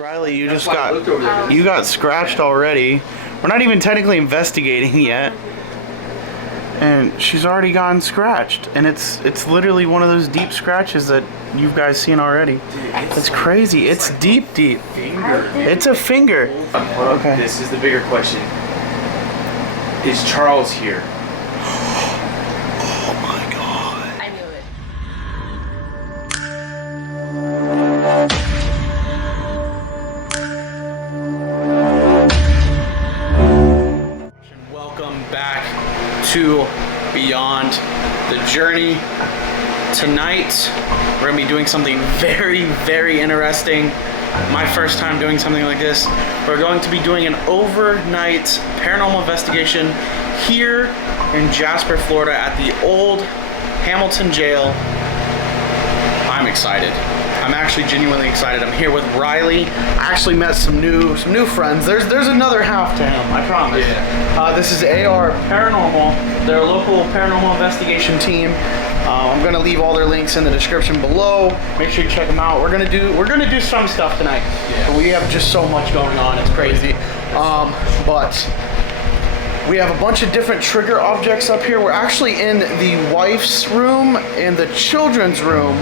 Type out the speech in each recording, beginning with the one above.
Riley, you got scratched already. We're not even technically investigating yet. And she's already gotten scratched, and it's literally one of those deep scratches that you guys seen already. It's crazy. It's deep. Finger. It's a finger. Okay. This is the bigger question. Is Charles here? Oh my god. I knew it. Welcome back to Beyond the Journey. Tonight we're gonna be doing something very interesting. My first time doing something like this. We're going to be doing an overnight paranormal investigation here in Jasper, Florida at the old Hamilton jail. I'm excited. I'm actually genuinely excited. I'm here with Riley. I actually met some new friends. There's another half to him, I promise. Yeah. This is AR Paranormal. They're a local paranormal investigation team. I'm gonna leave all their links in the description below. Make sure you check them out. We're gonna do some stuff tonight. Yeah. But we have just so much going on. It's crazy. But we have a bunch of different trigger objects up here. We're actually in the wife's room and the children's room.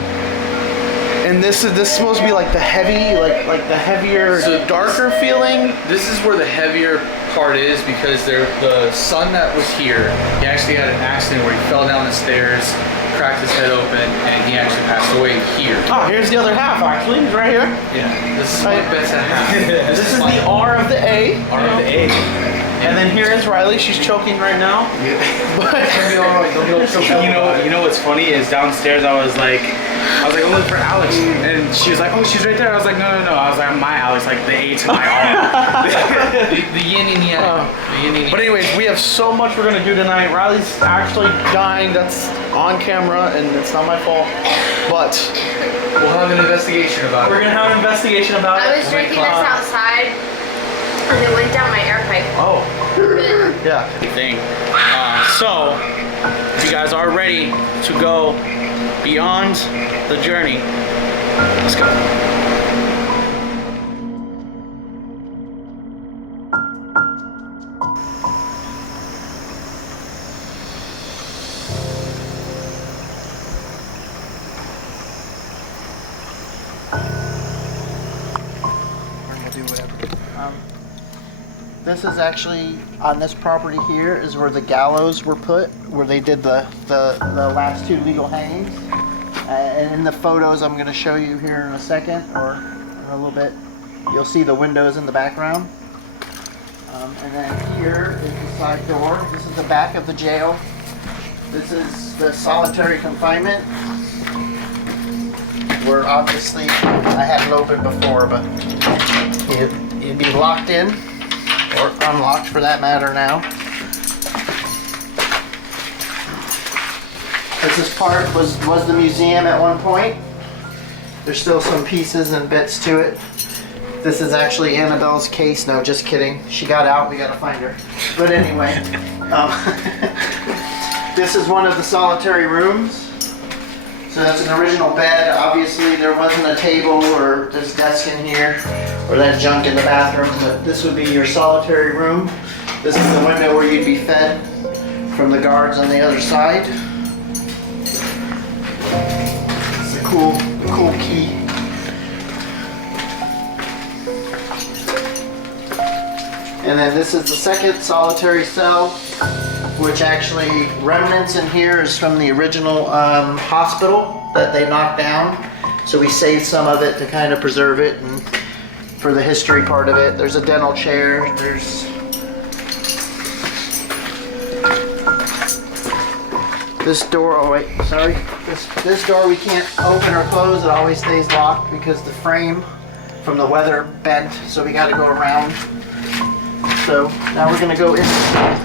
And this is supposed to be like the heavy, like the heavier, darker feeling. This is where the heavier part is because the son that was here, he actually had an accident where he fell down the stairs, cracked his head open, and he actually passed away here. Oh, here's the other half actually. It's right here. Yeah, this is my best half. This is the R of the A. R of the A. And then here is Riley. She's choking right now. Yeah. But you know what's funny is downstairs I was like, I'm looking for Alex, and she was like, oh, she's right there. I was like, no. I was like, my Alex, like the A to my R. the yin and yang. But anyways, we have so much we're gonna do tonight. Riley's actually dying. That's on camera, and it's not my fault. But we'll have an investigation about it. We're gonna have an investigation about it. I was drinking this outside, and it went down my air pipe. Oh. Yeah. So, if you guys are ready to go beyond the journey, let's go. We'll do whatever. This is actually, on this property here, is where the gallows were put, where they did the last two legal hangings. And in the photos I'm going to show you here in a second, or in a little bit, you'll see the windows in the background. And then here is the side door. This is the back of the jail. This is the solitary confinement, where obviously I had it open before, but you'd be locked in. Or unlocked for that matter now. This part was the museum at one point. There's still some pieces and bits to it. This is actually Annabelle's case. No, just kidding. She got out. We gotta find her. But anyway, this is one of the solitary rooms. So that's an original bed. Obviously there wasn't a table or this desk in here or that junk in the bathroom, but this would be your solitary room. This is the window where you'd be fed from the guards on the other side. It's a cool key. And then this is the second solitary cell, which actually remnants in here is from the original hospital that they knocked down. So we saved some of it to kind of preserve it and for the history part of it. There's a dental chair. There's this door. Oh wait, sorry. This door we can't open or close. It always stays locked because the frame from the weather bent. So we got to go around. So now we're gonna go inside.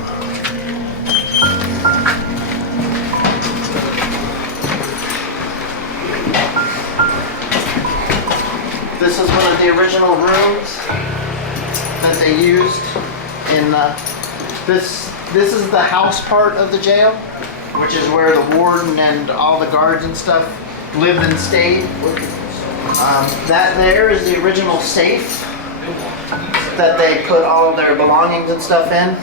This is one of the original rooms that they used in this is the house part of the jail, which is where the warden and all the guards and stuff lived and stayed. That there is the original safe that they put all of their belongings and stuff in.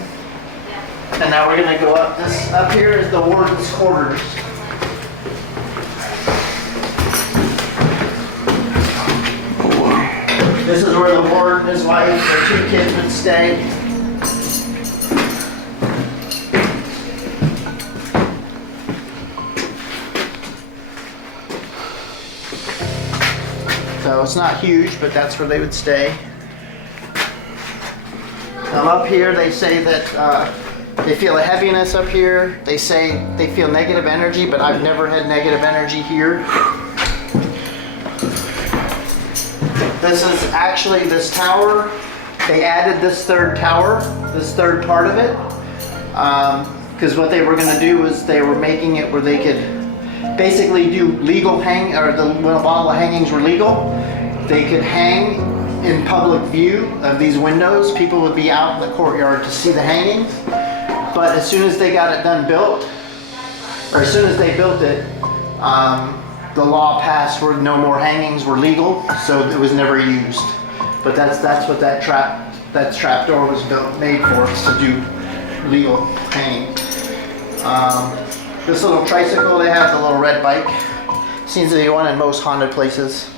And now we're gonna go up. This up here is the warden's quarters. This is where the warden, his wife, their 2 kids would stay. So it's not huge, but that's where they would stay. Up here, they say that they feel a heaviness up here. They say they feel negative energy, but I've never had negative energy here. This is actually this tower. They added this 3rd tower, this 3rd part of it, because what they were going to do was they were making it where they could basically do legal when a bottle of hangings were legal, they could hang in public view of these windows. People would be out in the courtyard to see the hangings. But as soon as they got it done built, or as soon as they built it, the law passed where no more hangings were legal, so it was never used. But that's what that trap door was made for, is to do legal hanging. This little tricycle they have, the little red bike, seems to be one in most haunted places.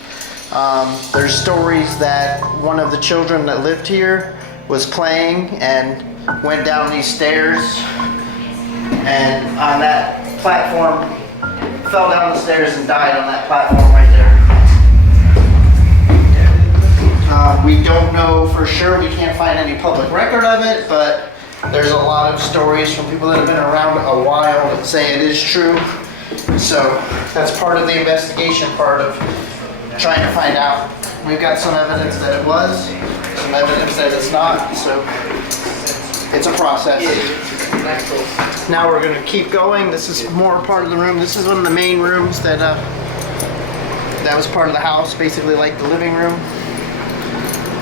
There's stories that one of the children that lived here was playing and went down these stairs, and on that platform, fell down the stairs and died on that platform right there. We don't know for sure, we can't find any public record of it, but there's a lot of stories from people that have been around a while that say it is true. So that's part of the investigation part of trying to find out. We've got some evidence that it was, some evidence that it's not, so it's a process. Now we're going to keep going. This is more part of the room. This is one of the main rooms that was part of the house, basically like the living room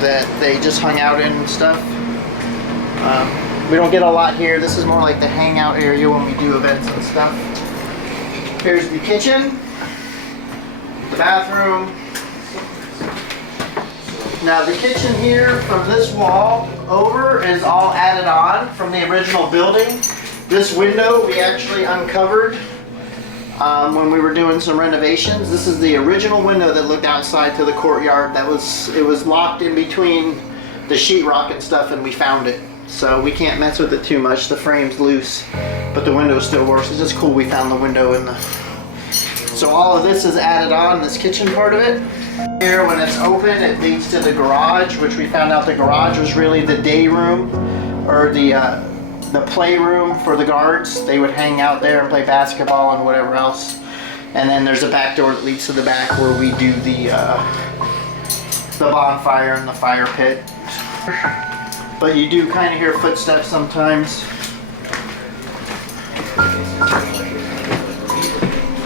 that they just hung out in and stuff. We don't get a lot here. This is more like the hangout area when we do events and stuff. Here's the kitchen, the bathroom. Now the kitchen here from this wall over is all added on from the original building. This window we actually uncovered when we were doing some renovations. This is the original window that looked outside to the courtyard. It was locked in between the sheetrock and stuff, and we found it. So we can't mess with it too much. The frame's loose, but the window still works. It's just cool we found the window in the... So all of this is added on, this kitchen part of it. Here, when it's open, it leads to the garage, which we found out the garage was really the day room, or the playroom for the guards. They would hang out there and play basketball and whatever else. And then there's a back door that leads to the back where we do the bonfire and the fire pit. But you do kind of hear footsteps sometimes.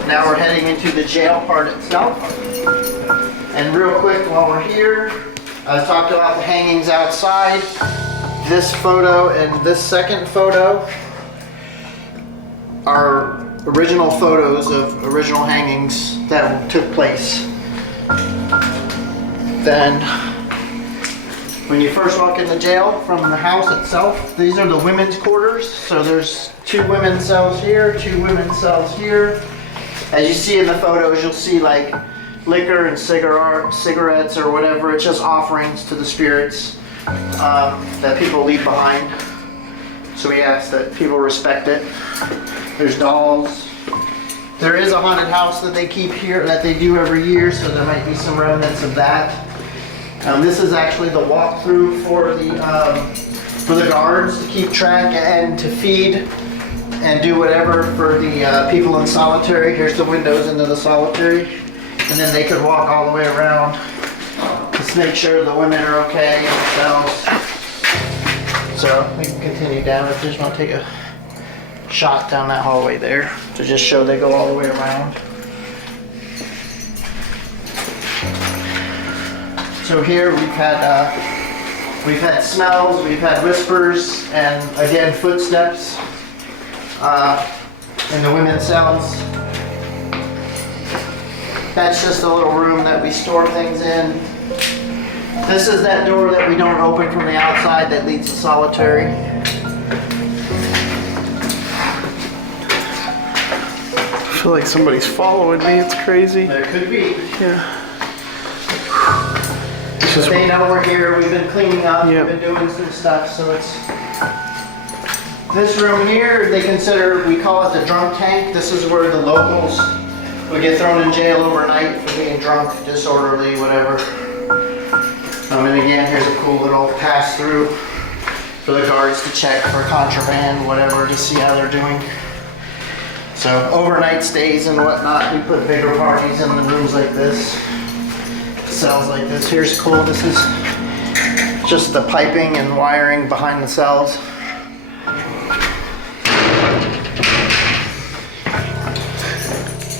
Now we're heading into the jail part itself. And real quick while we're here, I talked about the hangings outside. This photo and this second photo are original photos of original hangings that took place. Then, when you first walk in the jail from the house itself, these are the women's quarters. So there's 2 women's cells here, 2 women's cells here. As you see in the photos, you'll see like liquor and cigarettes or whatever. It's just offerings to the spirits that people leave behind. So we ask that people respect it. There's dolls. There is a haunted house that they keep here, that they do every year, so there might be some remnants of that. This is actually the walkthrough for the guards to keep track and to feed and do whatever for the people in solitary. Here's the windows into the solitary, and then they could walk all the way around. Just make sure the women are okay themselves. So we can continue down if you just want to take a shot down that hallway there to just show they go all the way around. So here we've had smells, we've had whispers, and again footsteps in the women's cells. That's just a little room that we store things in. This is that door that we don't open from the outside that leads to solitary. I feel like somebody's following me. It's crazy. There could be. Yeah. But they know we're here. We've been cleaning up. Yep. We've been doing some stuff. So it's this room here. They consider, we call it the drunk tank. This is where the locals would get thrown in jail overnight for being drunk, disorderly, whatever. And again, here's a cool little pass through for the guards to check for contraband, whatever, to see how they're doing. So overnight stays and whatnot. We put bigger parties in the rooms like this. Cells like this. Here's cool. This is just the piping and wiring behind the cells.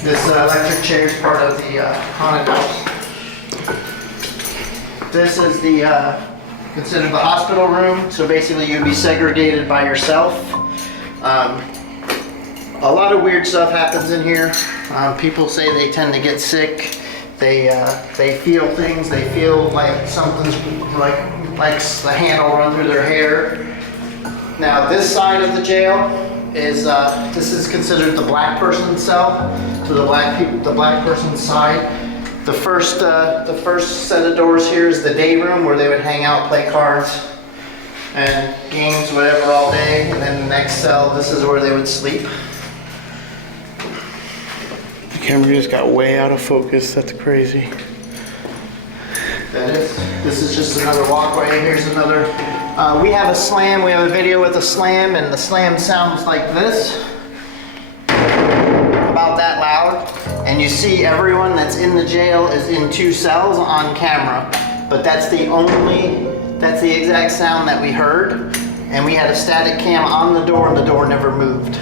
This electric chair is part of the haunted house. This is the considered the hospital room. So basically, you'd be segregated by yourself. A lot of weird stuff happens in here. People say they tend to get sick. They feel things. They feel like something's like the handle run through their hair. Now this side of the jail is this is considered the black person cell. So the black person's side. The first set of doors here is the day room where they would hang out, play cards and games, whatever, all day. And then the next cell, this is where they would sleep. The camera just got way out of focus. That's crazy. This is just another walkway. Here's another. We have a slam. We have a video with a slam, and the slam sounds like this. About that loud. And you see everyone that's in the jail is in 2 cells on camera. But that's the exact sound that we heard. And we had a static cam on the door, and the door never moved.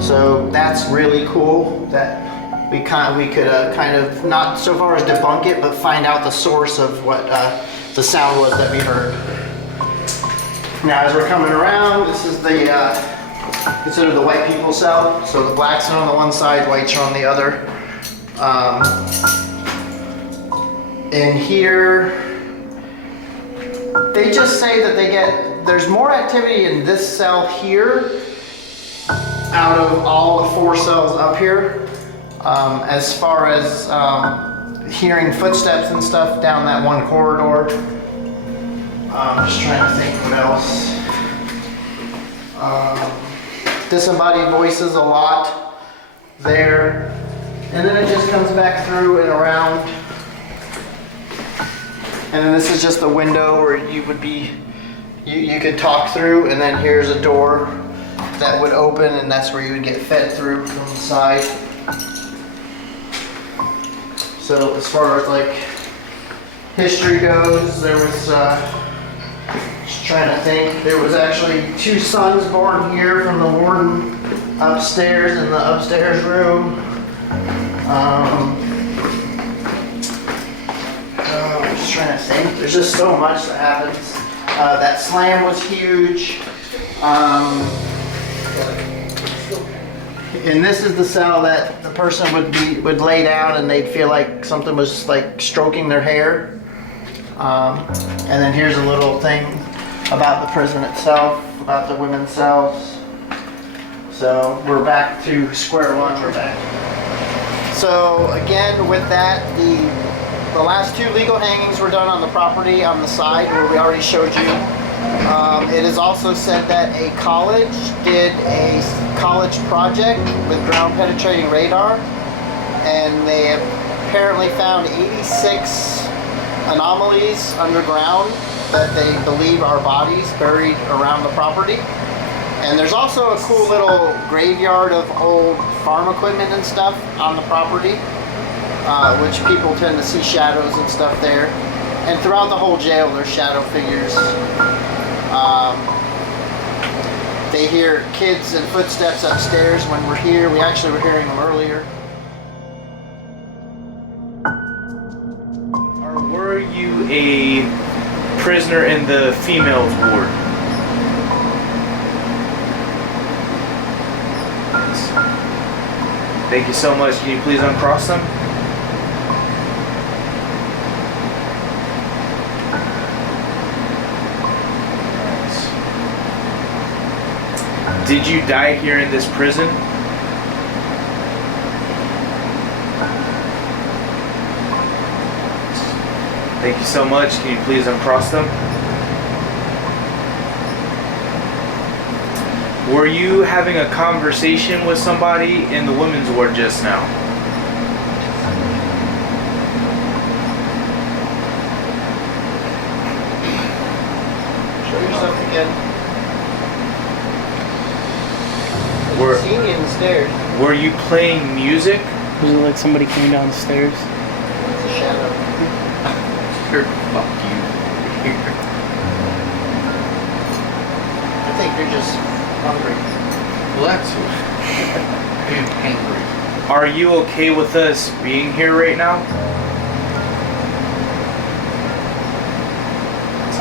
So that's really cool that we could kind of, not so far as debunk it, but find out the source of what the sound was that we heard. Now as we're coming around, this is the considered the white people cell. So the blacks are on the one side, whites are on the other. In here, they just say that there's more activity in this cell here out of all the 4 cells up here. As far as hearing footsteps and stuff down that one corridor. I'm just trying to think what else. Disembodied voices a lot there. And then it just comes back through and around. And then this is just a window where you would be, you could talk through, and then here's a door that would open, and that's where you would get fed through from the side. So as far as like history goes, there was, just trying to think, there was actually 2 sons born here from the warden upstairs in the upstairs room. I'm just trying to think. There's just so much that happens. That slam was huge. And this is the cell that the person would lay down and they'd feel like something was like stroking their hair. And then here's a little thing about the prison itself, about the women's cells. So we're back to square one. We're back. So again, with that, the last 2 legal hangings were done on the property on the side where we already showed you. It is also said that a college did a college project with ground penetrating radar, and they apparently found 86 anomalies underground that they believe are bodies buried around the property. And there's also a cool little graveyard of old farm equipment and stuff on the property, which people tend to see shadows and stuff there. And throughout the whole jail, there's shadow figures. They hear kids and footsteps upstairs when we're here. We actually were hearing them earlier. Or were you a prisoner in the females ward? Thank you so much. Can you please uncross them? Did you die here in this prison? Thank you so much. Can you please uncross them? Were you having a conversation with somebody in the women's ward just now? Show yourself again. Were- Seeing you in the stairs. Were you playing music? Was it like somebody came down the stairs? It's a shadow. Fuck you. I think you're just hungry. Well, that's I'm angry. Are you okay with us being here right now?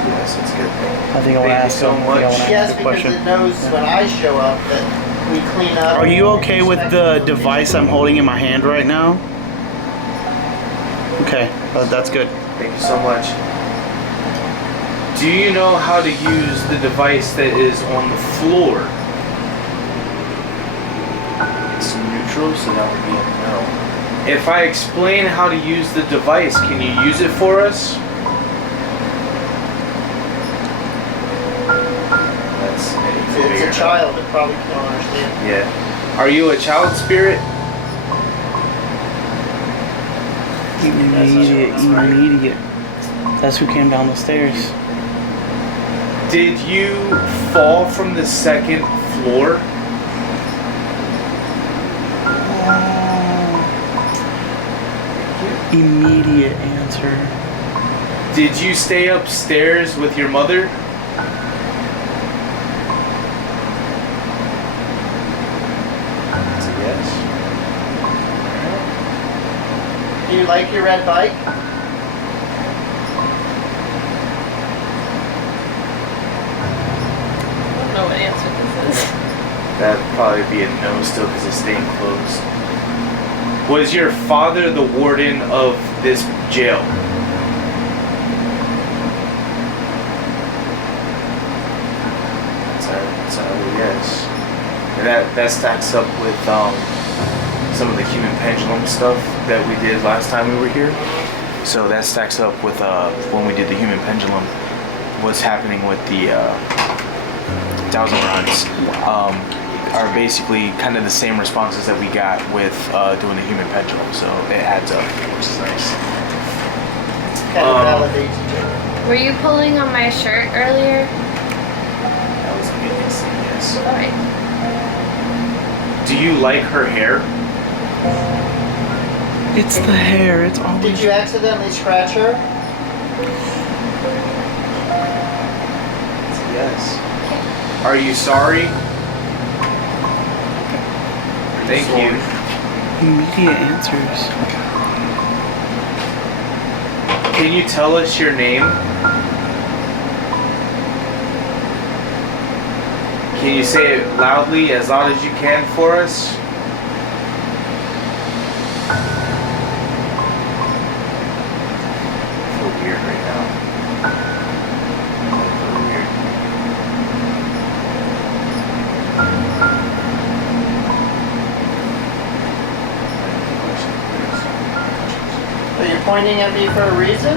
Yes, it's good. I think I'll Thank you ask so them. I think I much. wanna ask Yes, the because question. it knows when I show up that we clean up. Are you okay with the device I'm holding in my hand right now? Okay, that's good. Thank you so much. Do you know how to use the device that is on the floor? It's neutral, so that would be a no. If I explain how to use the device, can you use it for us? That's It's a child. It probably don't understand. Yeah. Are you a child spirit? Immediate. That's who came down the stairs. Did you fall from the second floor? Immediate answer. Did you stay upstairs with your mother? That's a yes. Do you like your red bike? I don't know what answer this is. That'd probably be a no still because it's staying closed. Was your father the warden of this jail? That's a yes. And that stacks up with some of the human pendulum stuff that we did last time we were here. So that stacks up with when we did the human pendulum, what's happening with the dowsing rods are basically kind of the same responses that we got with doing the human pendulum. So it adds up, which is nice. Kind of validates each other. Were you pulling on my shirt earlier? That was a good yes. Alright. Do you like her hair? It's the hair. It's always. Did you accidentally scratch her? Yes. Are you sorry? Thank you. Immediate answers. Can you tell us your name? Can you say it loudly, as loud as you can for us? I feel weird right now. I feel weird. Are you pointing at me for a reason?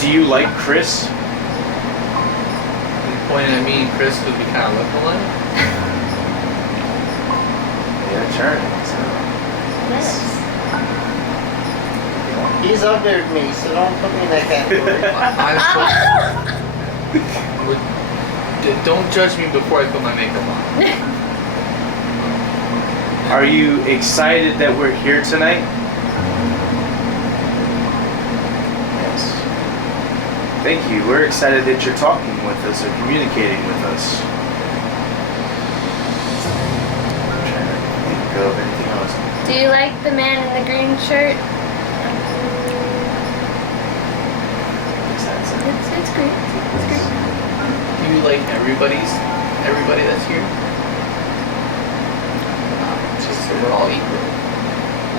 Do you like Chris? You pointing at me and Chris would be kind of looking alike. Yeah, sure. Yes. He's under me, so don't put me in that category. Don't judge me before I put my makeup on. Are you excited that we're here tonight? Yes. Thank you. We're excited that you're talking with us or communicating with us. I'm trying to think of anything else. Do you like the man in the green shirt? It's great. It's great. Do you like everybody that's here? Just so we're all equal.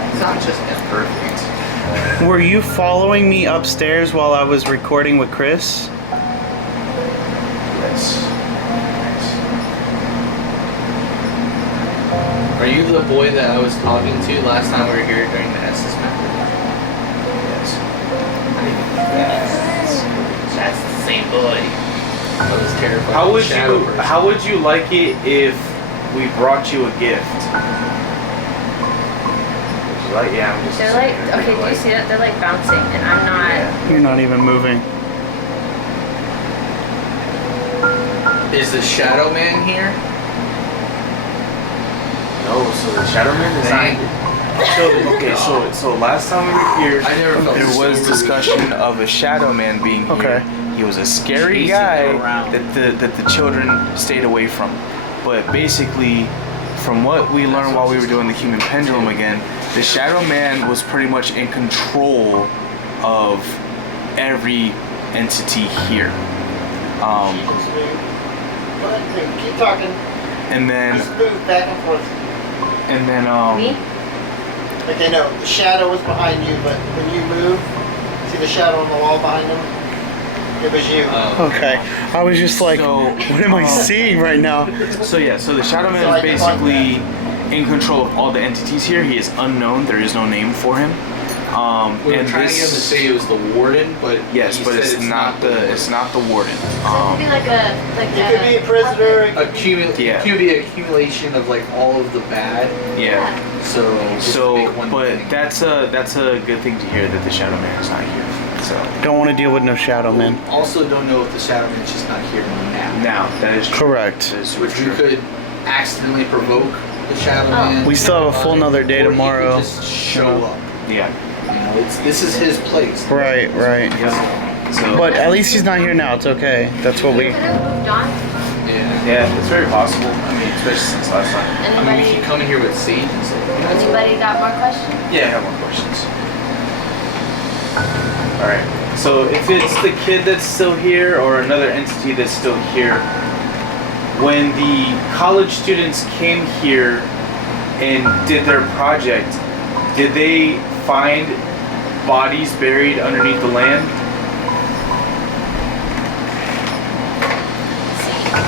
It's not just as perfect. Were you following me upstairs while I was recording with Chris? Nice. Nice. Are you the boy that I was talking to last time we were here during the Estes method? Yes. That's the same boy. I was terrified. How of would the shadow you person. How would you like it if we brought you a gift? Would you like? Yeah, I'm just. They're like, okay, do you see that? They're like bouncing, and I'm not. You're not even moving. Is the Shadow Man here? No, so the Shadow Man is Dang. not. Okay, so last time we were here, I never felt there was so discussion of a Shadow Man being here. Okay. He was a scary Chasing guy them around. that the children stayed away from. But basically, from what we learned while we were doing the human pendulum again, the Shadow Man was pretty much in control of every entity here. Keep talking. And then Just move back and forth. Me? Okay, no, the shadow was behind you, but when you move, see the shadow on the wall behind him? It was you. Okay. I was just like, So, what am I seeing right now? So yeah, so the Shadow Man So is I can walk basically in control of all the entities here. He is unknown. There is no name for him. We were and trying to get him to this, say it was the Warden, but yes, he but said it's not the Warden. So it could be like a It could be a prisoner. It could be- Yeah. It could be an accumulation of like all of the bad. Yeah. So just to So, make one but thing. that's a good thing to hear that the Shadow Man is not here. So Don't want to deal with no shadow, man. Also don't know if the Shadow Man's just not here now. now that is true. Correct. That is Which you true. could accidentally provoke the Shadow Man. We still have a full nother day or he tomorrow. could just show up. Yeah. You know, this is his place. Right, right. So But at least he's not here now. It's okay. That's what we. could have moved on. Yeah. it's very possible. I mean, especially since last time. I mean, we Anybody? keep coming here with Sage and stuff. Anybody got more questions? Yeah, I have more questions. Alright, so if it's the kid that's still here or another entity that's still here, when the college students came here and did their project, did they find bodies buried underneath the land?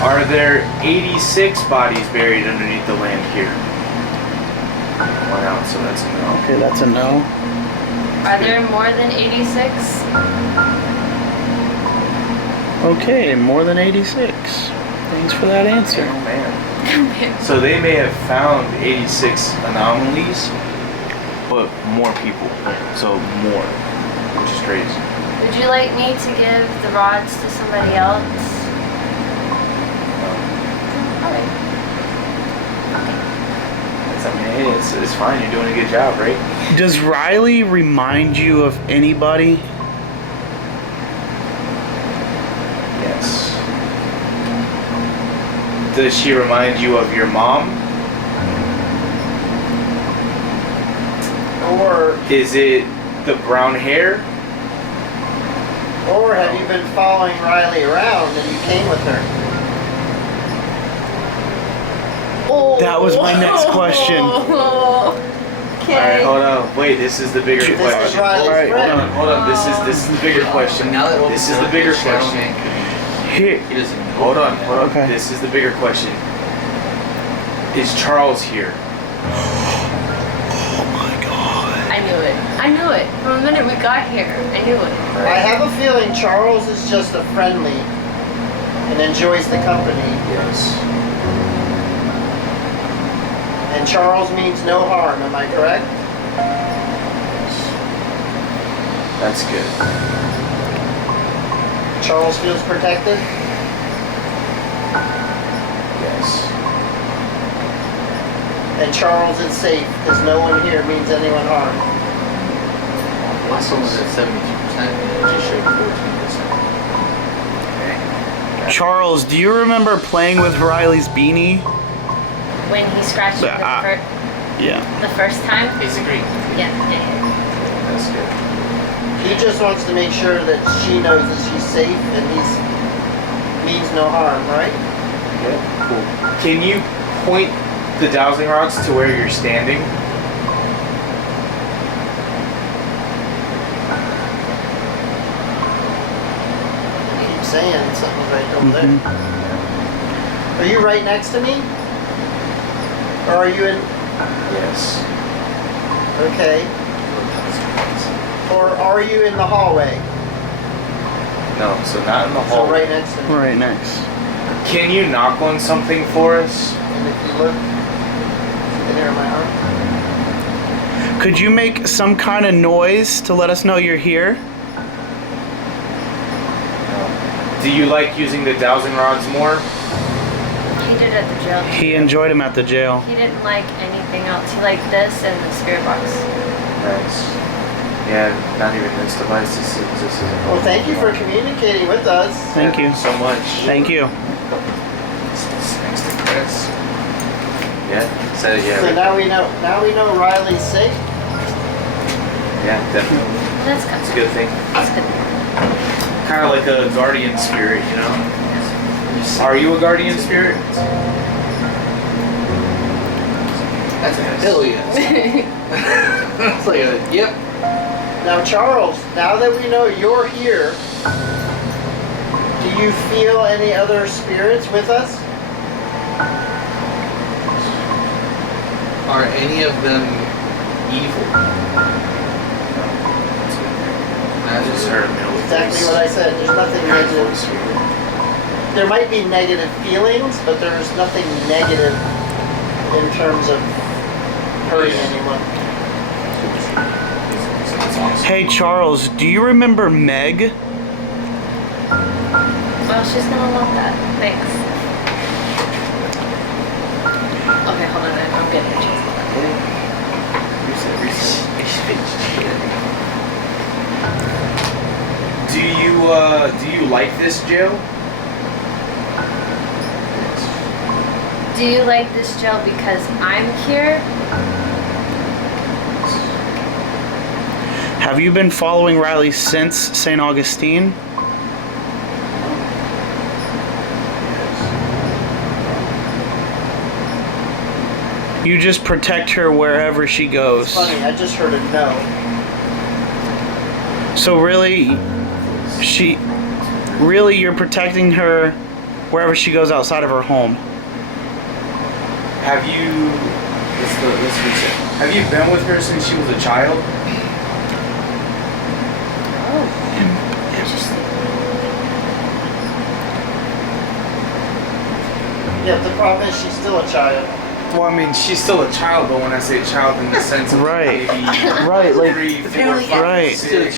Are there 86 bodies buried underneath the land here? One out, so that's a no. Okay, that's a no. Are there more than 86? Okay, more than 86. Thanks for that answer. Oh man. So they may have found 86 anomalies, but more people. So more, which is crazy. Would you like me to give the rods to somebody else? Alright. I mean, hey, it's fine. You're doing a good job, right? Does Riley remind you of anybody? Yes. Does she remind you of your mom? Or Is it the brown hair? have you been following Riley around and you came with her? That was my next question. Alright, hold on. Wait, this is the bigger This is question. Riley's Alright, friend. Hold on. This is the bigger question. Now that This is the bigger Shadow question. Man could Here. be- he doesn't know Hold on. yet. Okay. This is the bigger question. Is Charles here? Oh my god. I knew it. I knew it. From the minute we got here, I knew it. I have a feeling Charles is just a friendly and enjoys the company. Yes. And Charles means no harm, am I correct? That's good. Charles feels protected? Yes. And Charles is safe because no one here means anyone harm. My phone was at 72%, and it just showed 14%. Charles, do you remember playing with Riley's beanie? When he scratched it Yeah. the first time? It's a green. Yeah. That's good. He just wants to make sure that she knows that she's safe and means no harm, right? Yeah. Cool. Can you point the dowsing rods to where you're standing? Keep saying something right over there. Are you right next to me? Or are you in? Yes. Okay. Or are you in the hallway? No, so not in the So hallway. right next to me. Right next. Can you knock on something for us? And if you look, you can hear my arm. Could you make some kind of noise to let us know you're here? Do you like using the dowsing rods more? He did at the jail. He enjoyed him at the jail. He didn't like anything else. He liked this and the spirit box. Nice. Yeah, not even this device. This is Well, thank you for communicating with us. Thank you. so much. Thank you. It's next to Chris. Yeah. So yeah. So now we know. Now we know Riley's safe. Yeah, definitely. That's It's a good. good thing. That's good. Kind of like a guardian spirit, you know. Are you a guardian spirit? That's a hell yes. It's like a, yep. Now, Charles. Now that we know you're here, do you feel any other spirits with us? Are any of them evil? I just heard a middle Exactly what I said. There's nothing negative. There might be negative feelings, but there's nothing negative in terms of hurting anyone. Hey Charles, do you remember Meg? Well, she's gonna love that. Thanks. Okay, hold on. I'm getting a chance. Do you like this jail? Do you like this jail because I'm here? Have you been following Riley since St. Augustine? You just protect her wherever she It's goes. funny. I just heard a no. So really, you're protecting her wherever she goes outside of her home. Have you? Let's reset. Have you been with her since she was a child? Oh, interesting. Yeah, the problem is she's still a child. Well, I mean, she's still a child, but when I say child, in the sense of Right. maybe Right, like 3, 4, Apparently, 5, Right. 6.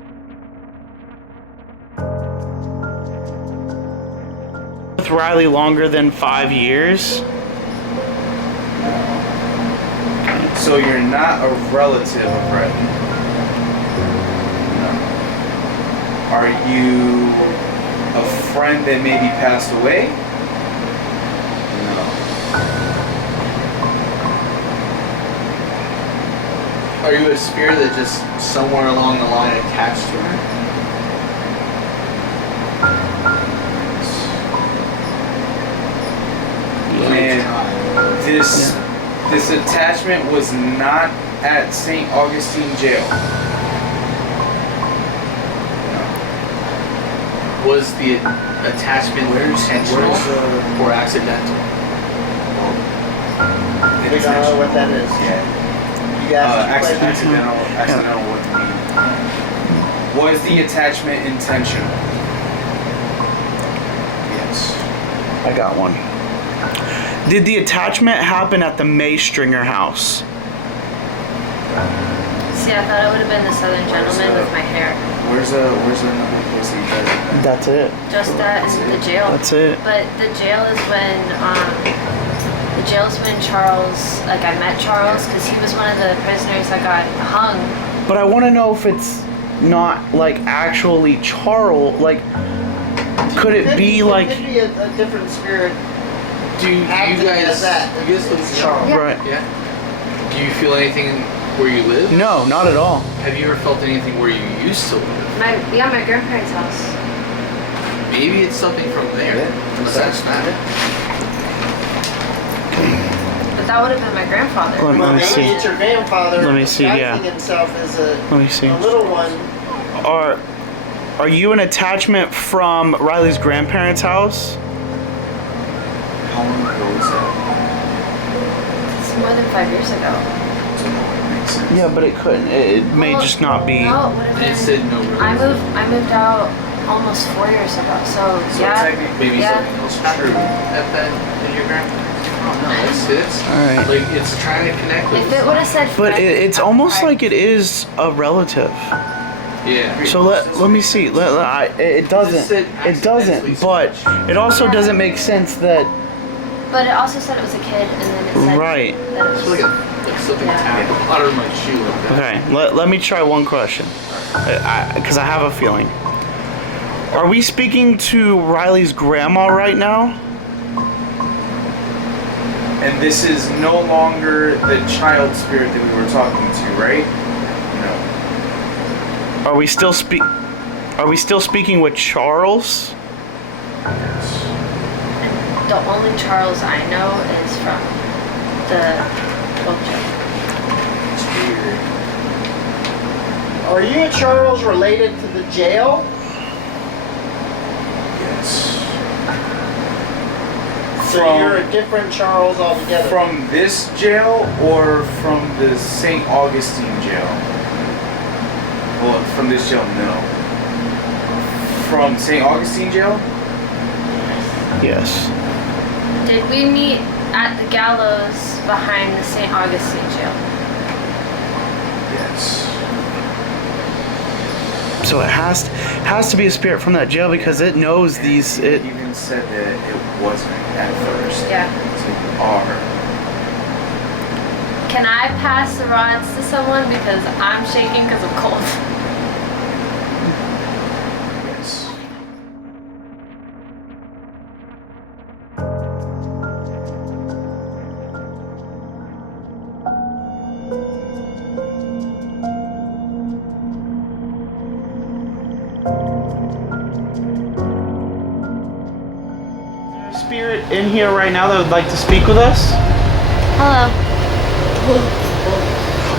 with Riley longer than 5 years. So you're not a relative of Riley. No. Are you a friend that maybe passed away? No. Are you a spirit that just somewhere along the line attached to her? And this attachment was not at St. Augustine Jail. Was the attachment intentional or accidental? We don't know what that is. Yeah. You asked two questions. Accidental wouldn't be. Was the attachment intentional? Yes. I got one. Did the attachment happen at the May Stringer house? See, I thought it would have been the southern gentleman with my hair. Where's the number? Where's the attachment? That's it. Just that in the jail. That's it. But the jail is when Charles, like I met Charles because he was one of the prisoners that got hung. But I want to know if it's not like actually Charles. Like, could it be like? It could be a different spirit. Do you acting guys? as that. You guys live It's in Charles. Yeah. Right. Yeah. Do you feel anything where you live? No, not at all. Have you ever felt anything where you used to live? My grandparents' house. Maybe it's something from there. Besides that. But that would have been my grandfather. Let Well, me maybe see. it's your grandfather Let me see, acting yeah. himself as Let me see. a little one. Or Are you an attachment from Riley's grandparents' house? How long ago was that? It's more than 5 years ago. So no, it makes sense. Yeah, but it couldn't. It may Well, just not be. No, it would have It been. said no really. I moved out almost 4 years ago. So So yeah. technically, Maybe Yeah. something else true at that in your grandparents. I don't know. It's Alright. like it's trying to connect with. If it would have said. But friend, it's almost like it is a relative. Yeah. So let me see. It doesn't. It doesn't. But it also doesn't make sense that. But it also said it was a kid, and then it said Right. that it It's was. like something tapped out of my shoe like that. Okay. Let me try one question, because I have a feeling. Are we speaking to Riley's grandma right now? And this is no longer the child spirit that we were talking to, right? No. Are we still speaking with Charles? Yes. The only Charles I know is from the book show. It's weird. Are you and Charles related to the jail? Yes. So you're a different Charles altogether. From this jail or from the St. Augustine jail? Well, from this jail, no. From St. Augustine jail? Yes. Did we meet at the gallows behind the St. Augustine jail? Yes. So it has to be a spirit from that jail because it knows these. It even said that it wasn't at first. Yeah. So you are. Can I pass the rods to someone because I'm shaking because of cold? Yes. Spirit in here right now that would like to speak with us? Hello.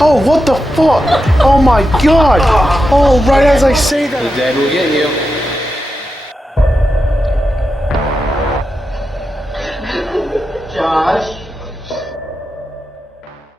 Oh, what the fuck? Oh my god! Oh, right as I say that. The dead will get you.